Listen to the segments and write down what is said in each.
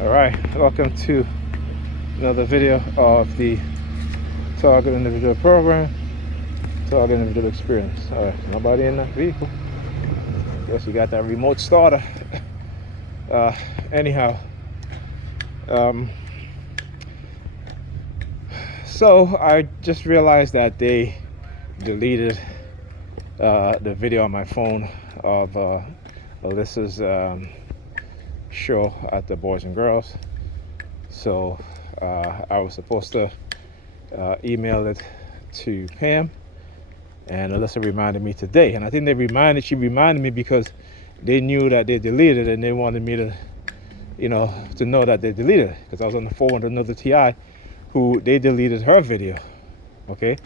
All right, welcome to another video of the Target Individual Program, Target Individual Experience. All right, nobody in the vehicle. Guess you got that remote starter. Anyhow, so I just realized that they deleted the video on my phone of Alyssa's show at the Boys and Girls. So I was supposed to email it to Pam, and Alyssa reminded me today. And I think she reminded me because they knew that they deleted it, and they wanted me to, to know that they deleted it, because I was on the phone with another TI who they deleted her video, okay,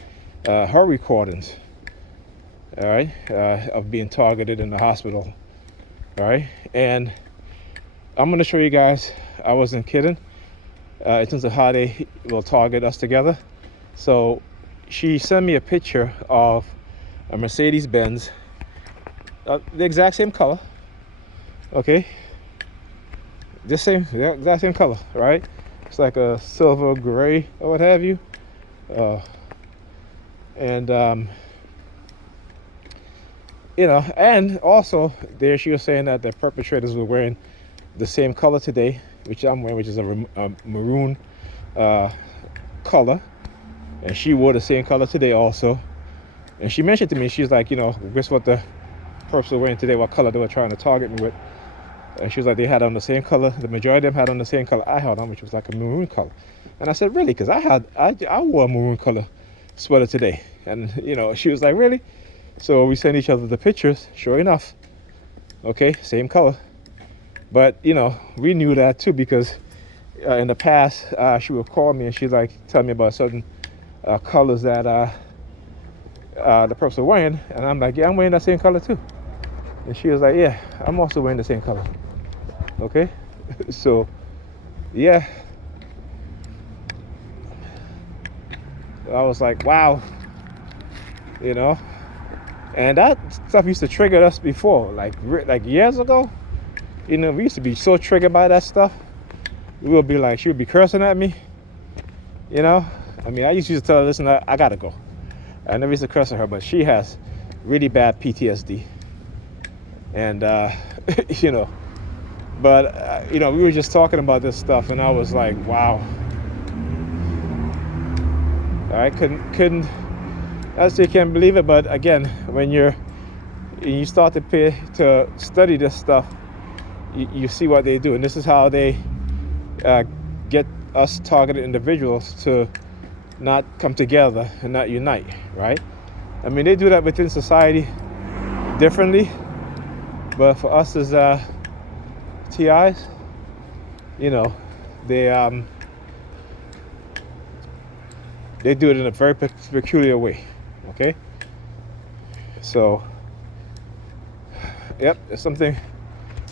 her recordings, all right, of being targeted in the hospital, all right. And I'm going to show you guys, I wasn't kidding, in terms of how they will target us together. So she sent me a picture of a Mercedes-Benz, the exact same color, okay, the exact same color, right? It's like a silver gray or what have you, and and also there she was saying that the perpetrators were wearing the same color today, which I'm wearing, which is a maroon color, and she wore the same color today also. And she mentioned to me, she's like, guess what the perps were wearing today, what color they were trying to target me with. And she was like, they had on the same color, the majority of them had on the same color I had on, which was like a maroon color. And I said, really? Because I wore a maroon color sweater today. And she was like, really? So we sent each other the pictures. Sure enough, okay, same color. But we knew that too, because in the past she would call me and she'd like tell me about certain colors that the person was wearing, and I'm like, yeah, I'm wearing that same color too. And she was like, yeah, I'm also wearing the same color. Okay, so yeah, I was like, wow, and that stuff used to trigger us before, like years ago. We used to be so triggered by that stuff. We would be like, she would be cursing at me. I mean, I used to tell her, listen, I gotta go. I never used to curse at her, but she has really bad PTSD. And, but, we were just talking about this stuff, and I was like, wow. I couldn't, I still can't believe it. But again, when you start to study this stuff, you see what they do. And this is how they get us targeted individuals to not come together and not unite, right? I mean, they do that within society differently, but for us as TIs, they do it in a very peculiar way, okay? So, yep, there's something.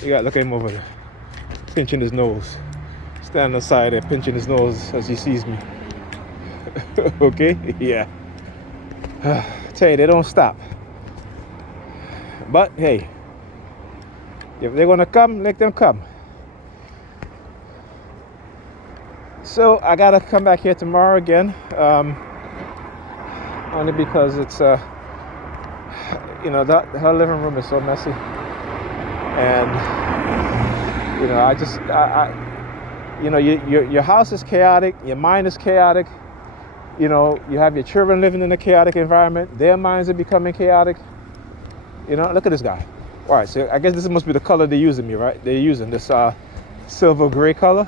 You got to look at him over there, pinching his nose. Standing aside there, pinching his nose as he sees me. Okay? Yeah. Tell you, they don't stop. But hey, if they're gonna come, let them come. So I gotta come back here tomorrow again, only because it's her living room is so messy, and your house is chaotic, your mind is chaotic. You have your children living in a chaotic environment. Their minds are becoming chaotic. Look at this guy. All right, so I guess this must be the color they're using me, right? They're using this silver gray color.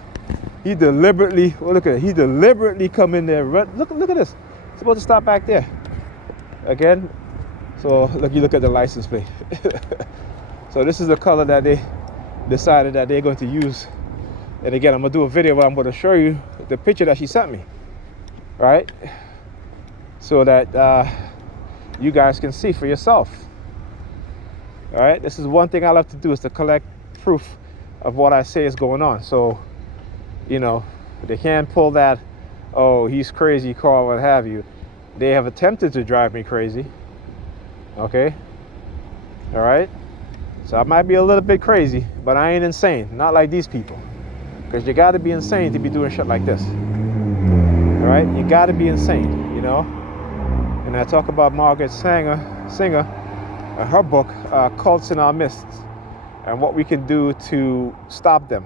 He deliberately, look at it. He deliberately come in there. Look at this. It's supposed to stop back there. Again. So you look at the license plate. So this is the color that they decided that they're going to use. And again, I'm gonna do a video where I'm going to show you the picture that she sent me, right? So that you guys can see for yourself. All right, this is one thing I love to do, is to collect proof of what I say is going on. So, they can't pull that, oh, he's crazy, Carl, what have you. They have attempted to drive me crazy. Okay, all right. So I might be a little bit crazy, but I ain't insane. Not like these people. Because you got to be insane to be doing shit like this. All right? You got to be insane, you know? And I talk about Margaret Sanger, her book, Cults in Our Midst, and what we can do to stop them.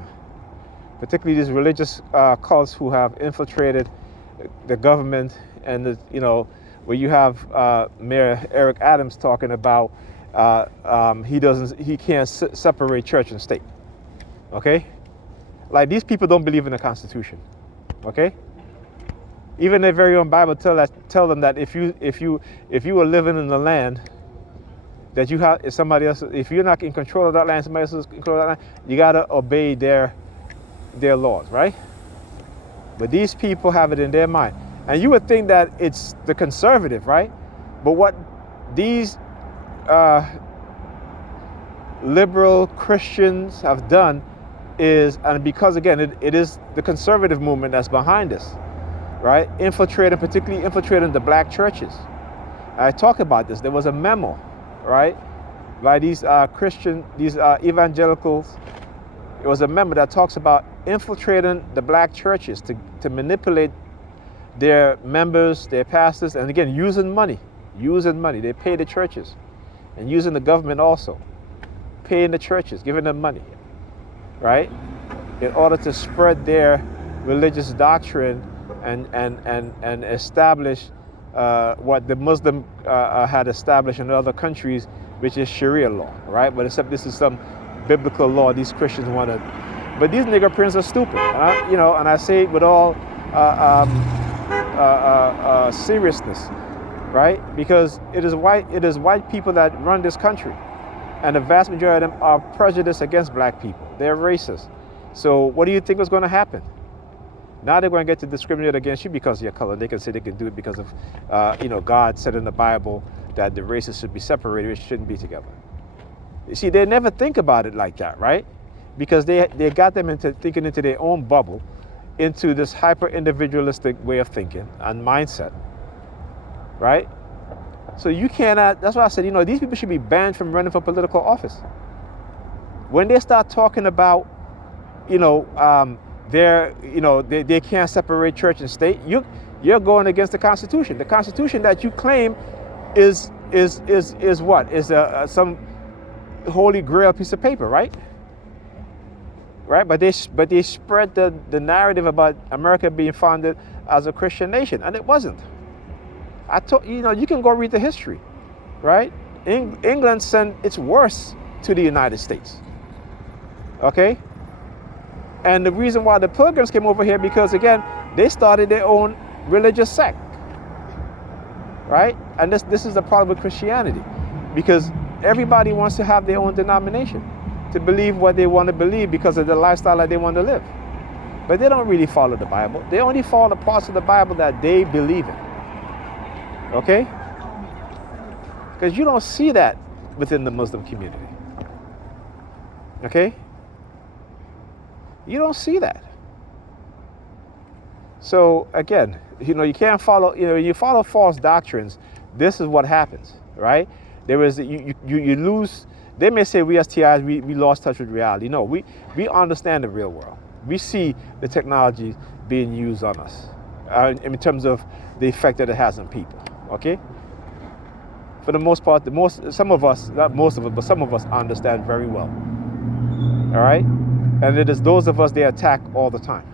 Particularly these religious cults who have infiltrated the government, and where you have Mayor Eric Adams talking about he can't separate church and state. Okay, like these people don't believe in the Constitution. Okay, even their very own Bible tell them that if you were living in the land that you have, if you're not in control of that land, somebody else is in control of that land, you gotta obey their laws, right? But these people have it in their mind. And you would think that it's the conservative, right? But what these liberal Christians have done is, and because again, it is the conservative movement that's behind this, right? Particularly infiltrating the black churches. I talk about this. There was a memo, right, by these evangelicals. It was a memo that talks about infiltrating the black churches to manipulate their members, their pastors, and again, using money. They pay the churches, and using the government also, paying the churches, giving them money, right, in order to spread their religious doctrine and establish what the Muslim had established in other countries, which is Sharia law, right? But except this is some biblical law these Christians want to. But these nigger prints are stupid, and I say it with all seriousness, right? Because it is white people that run this country, and the vast majority of them are prejudiced against black people. They're racist. So what do you think was going to happen? Now they're going to get to discriminate against you because of your color. They can say they can do it because of, God said in the Bible that the races should be separated, which shouldn't be together. You see, they never think about it like that, right? Because they got them into thinking into their own bubble, into this hyper-individualistic way of thinking and mindset, right? So you cannot, that's why I said, these people should be banned from running for political office. When they start talking about, they can't separate church and state, you're going against the Constitution. The Constitution that you claim is what? Is some holy grail piece of paper, right? Right, but they spread the narrative about America being founded as a Christian nation, and it wasn't. You can go read the history, right? England sent its worst to the United States. Okay, and the reason why the Pilgrims came over here because again they started their own religious sect, right? And this is the problem with Christianity, because everybody wants to have their own denomination, to believe what they want to believe because of the lifestyle that they want to live. But they don't really follow the Bible. They only follow the parts of the Bible that they believe in. Okay? Because you don't see that within the Muslim community. Okay? You don't see that. So again, you can't follow, you follow false doctrines, this is what happens, right? There is, you lose. They may say we as TIs, we lost touch with reality. No, we understand the real world. We see the technology being used on us in terms of the effect that it has on people, okay? For the most part, some of us, not most of us, but some of us understand very well, all right? And it is those of us they attack all the time,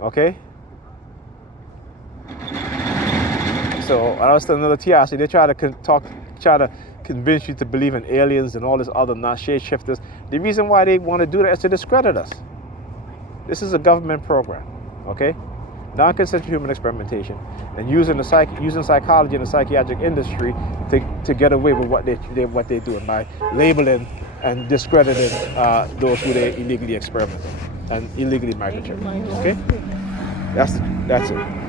okay? So I was telling another TI, so they try to convince you to believe in aliens and all this other shapeshifters. The reason why they want to do that is to discredit us. This is a government program, okay? Non-consensual human experimentation, and using psychology and the psychiatric industry to get away with what they're doing by labeling and discrediting those who they illegally experiment and illegally microchip. Okay, that's it.